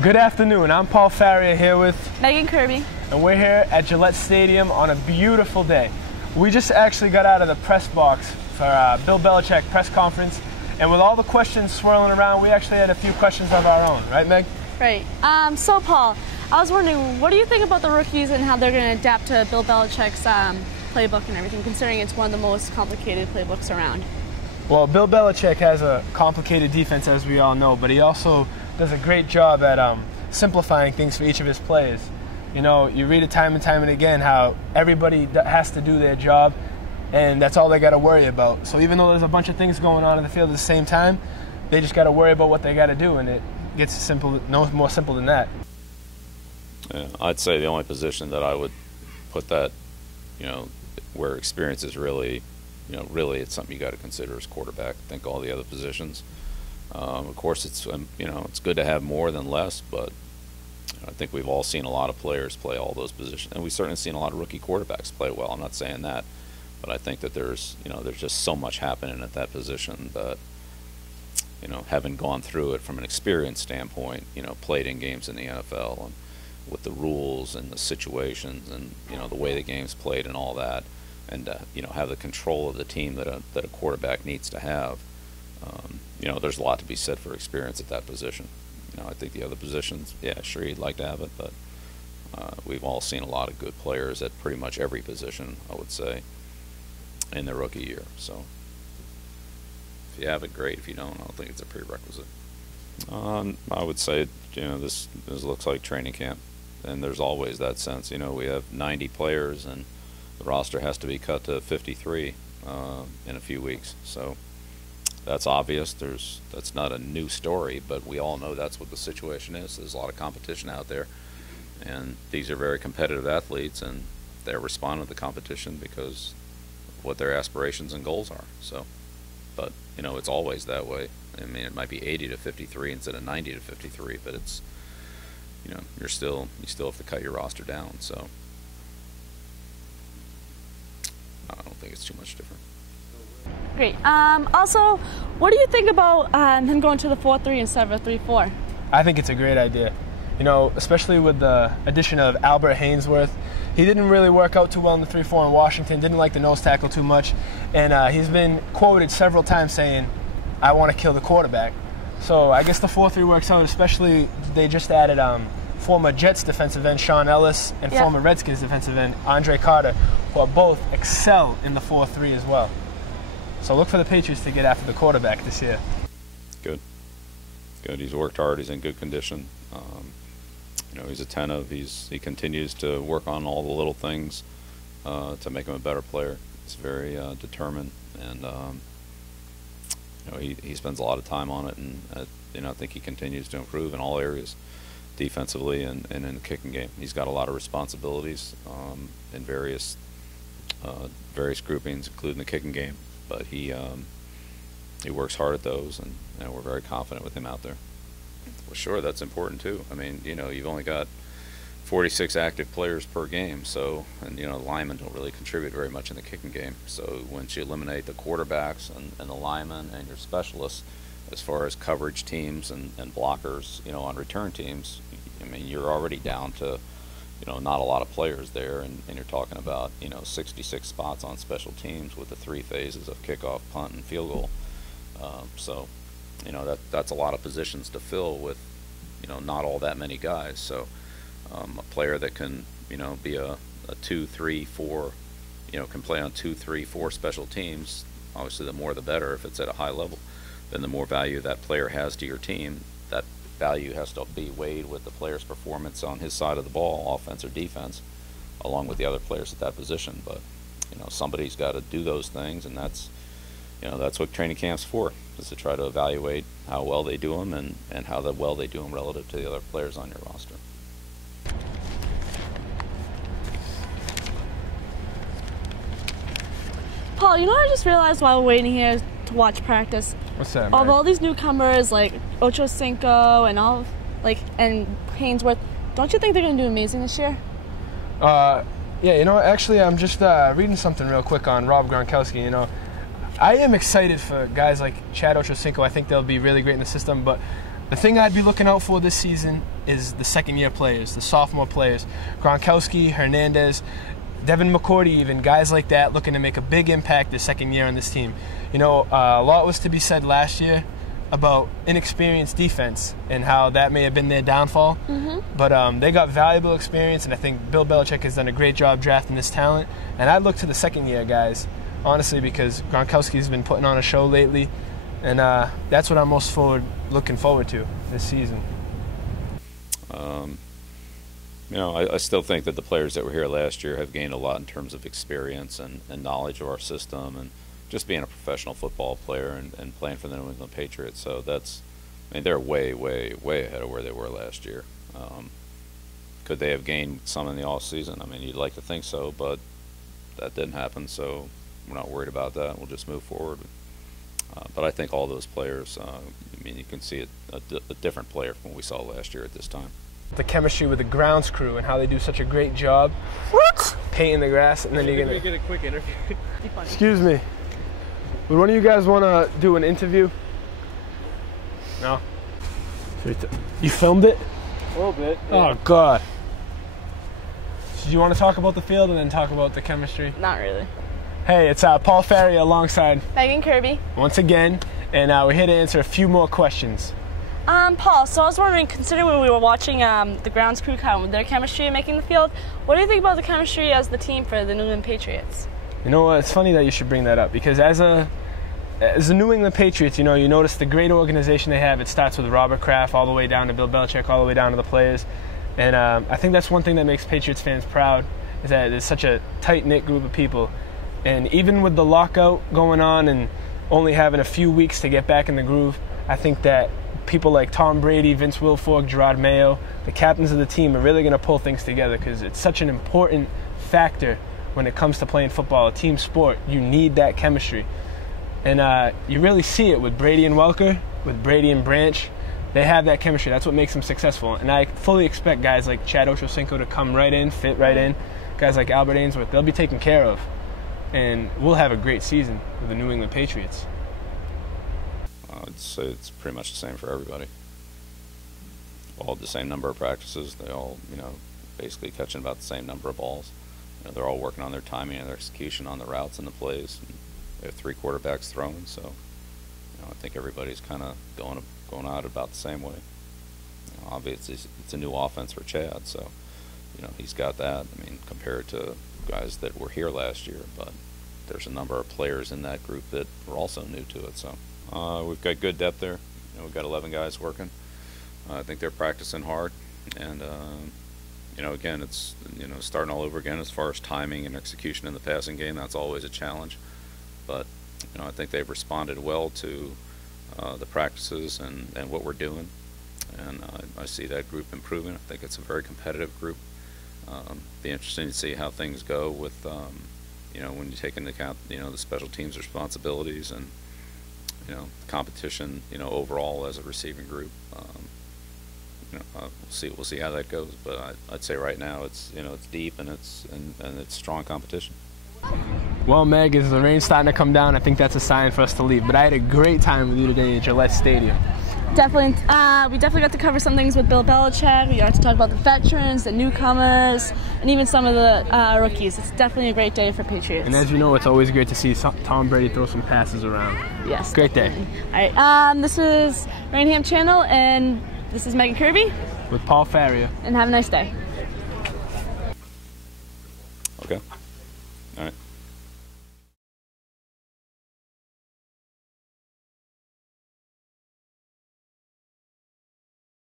Good afternoon. I'm Paul Faria here with Meaghan Kirby. And we're here at Gillette Stadium on a beautiful day. We just actually got out of the press box for Bill Belichick press conference, and with all the questions swirling around, we actually had a few questions of our own. Right, Meg? Right. So, Paul, I was wondering, what do you think about the rookies and how they're going to adapt to Bill Belichick's playbook and everything, considering it's one of the most complicated playbooks around? Well, Bill Belichick has a complicated defense, as we all know, but he also does a great job at simplifying things for each of his players. You know, you read it time and time and again how everybody has to do their job, and that's all they got to worry about. So even though there's a bunch of things going on in the field at the same time, they just got to worry about what they got to do, and it gets simple, no more simple than that. Yeah, I'd say the only position that I would put that, you know, where experience is really, you know, really it's something you got to consider as quarterback. I think all the other positions, of course, it's you know, it's good to have more than less, but I think we've all seen a lot of players play all those positions, and we've certainly seen a lot of rookie quarterbacks play well. I'm not saying that, but I think that there's, you know, there's just so much happening at that position that, you know, having gone through it from an experience standpoint, you know, played in games in the NFL and with the rules and the situations and, you know, the way the game's played and all that, and you know, have the control of the team that a quarterback needs to have. You know, there's a lot to be said for experience at that position. You know, I think the other positions, yeah, sure, you'd like to have it, but we've all seen a lot of good players at pretty much every position, I would say, in their rookie year. So if you have it, great. If you don't, I don't think it's a prerequisite. I would say, you know, this looks like training camp, and there's always that sense. You know, we have 90 players, and the roster has to be cut to 53 in a few weeks. So that's obvious. That's not a new story, but we all know that's what the situation is. There's a lot of competition out there, and these are very competitive athletes, and they're responding to the competition because of what their aspirations and goals are. So, but you know, it's always that way. I mean, it might be 80 to 53 instead of 90 to 53, but it's, you know, you still have to cut your roster down. So I don't think it's too much different. Great. Also, what do you think about him going to the 4-3 instead of a 3-4? I think it's a great idea. You know, especially with the addition of Albert Haynesworth. He didn't really work out too well in the 3-4 in Washington, didn't like the nose tackle too much, and he's been quoted several times saying, I want to kill the quarterback. So I guess the 4-3 works out, especially they just added former Jets defensive end Sean Ellis and former Redskins defensive end Andre Carter, who are both excel in the 4-3 as well. So look for the Patriots to get after the quarterback this year. Good. Good. He's worked hard. He's in good condition. You know, he's attentive. He continues to work on all the little things to make him a better player. He's very determined, and you know, he spends a lot of time on it, and you know, I think he continues to improve in all areas, defensively and in the kicking game. He's got a lot of responsibilities in various groupings, including the kicking game. But he works hard at those, and you know, we're very confident with him out there. Well, sure, that's important too. I mean, you know, you've only got 46 active players per game, so, and you know, the linemen don't really contribute very much in the kicking game. So once you eliminate the quarterbacks and the linemen and your specialists, as far as coverage teams and blockers, you know, on return teams, I mean, you're already down to, you know, not a lot of players there, and you're talking about, you know, 66 spots on special teams with the 3 phases of kickoff, punt, and field goal. So, you know, that's a lot of positions to fill with, you know, not all that many guys. So a player that can, you know, be a 2, 3, 4, you know, can play on 2, 3, 4 special teams. Obviously, the more the better if it's at a high level. Then the more value that player has to your team, that value has to be weighed with the player's performance on his side of the ball, offense or defense, along with the other players at that position. But you know, somebody's got to do those things, and that's, you know, that's what training camp's for, is to try to evaluate how well they do them and how well they do them relative to the other players on your roster. Paul, you know what I just realized while waiting here to watch practice? What's that, Of all these newcomers like Ocho Cinco and and Haynesworth, don't you think they're going to do amazing this year? Yeah, you know, actually, I'm just reading something real quick on Rob Gronkowski. You know, I am excited for guys like Chad Ochocinco. I think they'll be really great in the system, but the thing I'd be looking out for this season is the second-year players, the sophomore players. Gronkowski, Hernandez, Devin McCourty even, guys like that looking to make a big impact their second year on this team. You know, a lot was to be said last year about inexperienced defense and how that may have been their downfall. But they got valuable experience, and I think Bill Belichick has done a great job drafting this talent. And I look to the second-year guys, honestly, because Gronkowski's been putting on a show lately, and that's what I'm most looking forward to this season. You know, I still think that the players that were here last year have gained a lot in terms of experience and knowledge of our system and just being a professional football player and playing for the New England Patriots. So that's, I mean, they're way, way, way ahead of where they were last year. Could they have gained some in the off season? I mean, you'd like to think so, but that didn't happen, so we're not worried about that. We'll just move forward. But I think all those players, I mean, you can see a different player from what we saw last year at this time. The chemistry with the grounds crew and how they do such a great job painting the grass, and then you're gonna get a quick interview. Excuse me. Would one of you guys want to do an interview? No? You filmed it? A little bit. Yeah. Oh, God. So do you want to talk about the field and then talk about the chemistry? Not really. Hey, it's Paul Faria alongside Meaghan, Kirby. once again, and we're here to answer a few more questions. Paul, so I was wondering, considering when we were watching the grounds crew come with their chemistry making the field, what do you think about the chemistry as the team for the New England Patriots? You know what? It's funny that you should bring that up, because as the New England Patriots, you know, you notice the great organization they have. It starts with Robert Kraft all the way down to Bill Belichick, all the way down to the players. And I think that's one thing that makes Patriots fans proud, is that it's such a tight-knit group of people. And even with the lockout going on and only having a few weeks to get back in the groove, I think that people like Tom Brady, Vince Wilfork, Gerard Mayo, the captains of the team are really going to pull things together, because it's such an important factor when it comes to playing football, a team sport. You need that chemistry. And you really see it with Brady and Welker, with Brady and Branch. They have that chemistry. That's what makes them successful. And I fully expect guys like Chad Ochocinco to come right in, fit right in. Guys like Albert Ainsworth, they'll be taken care of. And we'll have a great season with the New England Patriots. I'd say it's pretty much the same for everybody. All the same number of practices. They all, you know, basically catching about the same number of balls. You know, they're all working on their timing and their execution on the routes and the plays. And they have 3 quarterbacks throwing, so you know, I think everybody's kind of going out about the same way. You know, obviously, it's a new offense for Chad, so you know he's got that. I mean, compared to guys that were here last year, but there's a number of players in that group that were also new to it. So we've got good depth there. You know, we've got 11 guys working. I think they're practicing hard, and you know, again, it's, you know, starting all over again as far as timing and execution in the passing game. That's always a challenge, but you know, I think they've responded well to the practices and what we're doing, and I see that group improving. I think it's a very competitive group. Be interesting to see how things go with you know, when you take into account, you know, the special teams responsibilities and, you know, competition, you know, overall as a receiving group. You know, we'll see how that goes, but I'd say right now it's, you know, it's deep and it's strong competition. Well, Meg, as the rain's starting to come down, I think that's a sign for us to leave. But I had a great time with you today at Gillette Stadium. Definitely, we definitely got to cover some things with Bill Belichick. We got to talk about the veterans, the newcomers, and even some of the rookies. It's definitely a great day for Patriots. And as you know, it's always great to see Tom Brady throw some passes around. Yes. Great day. All right, this is Raynham Channel, and this is Meaghan Kirby. With Paul Faria. And have a nice day. Okay.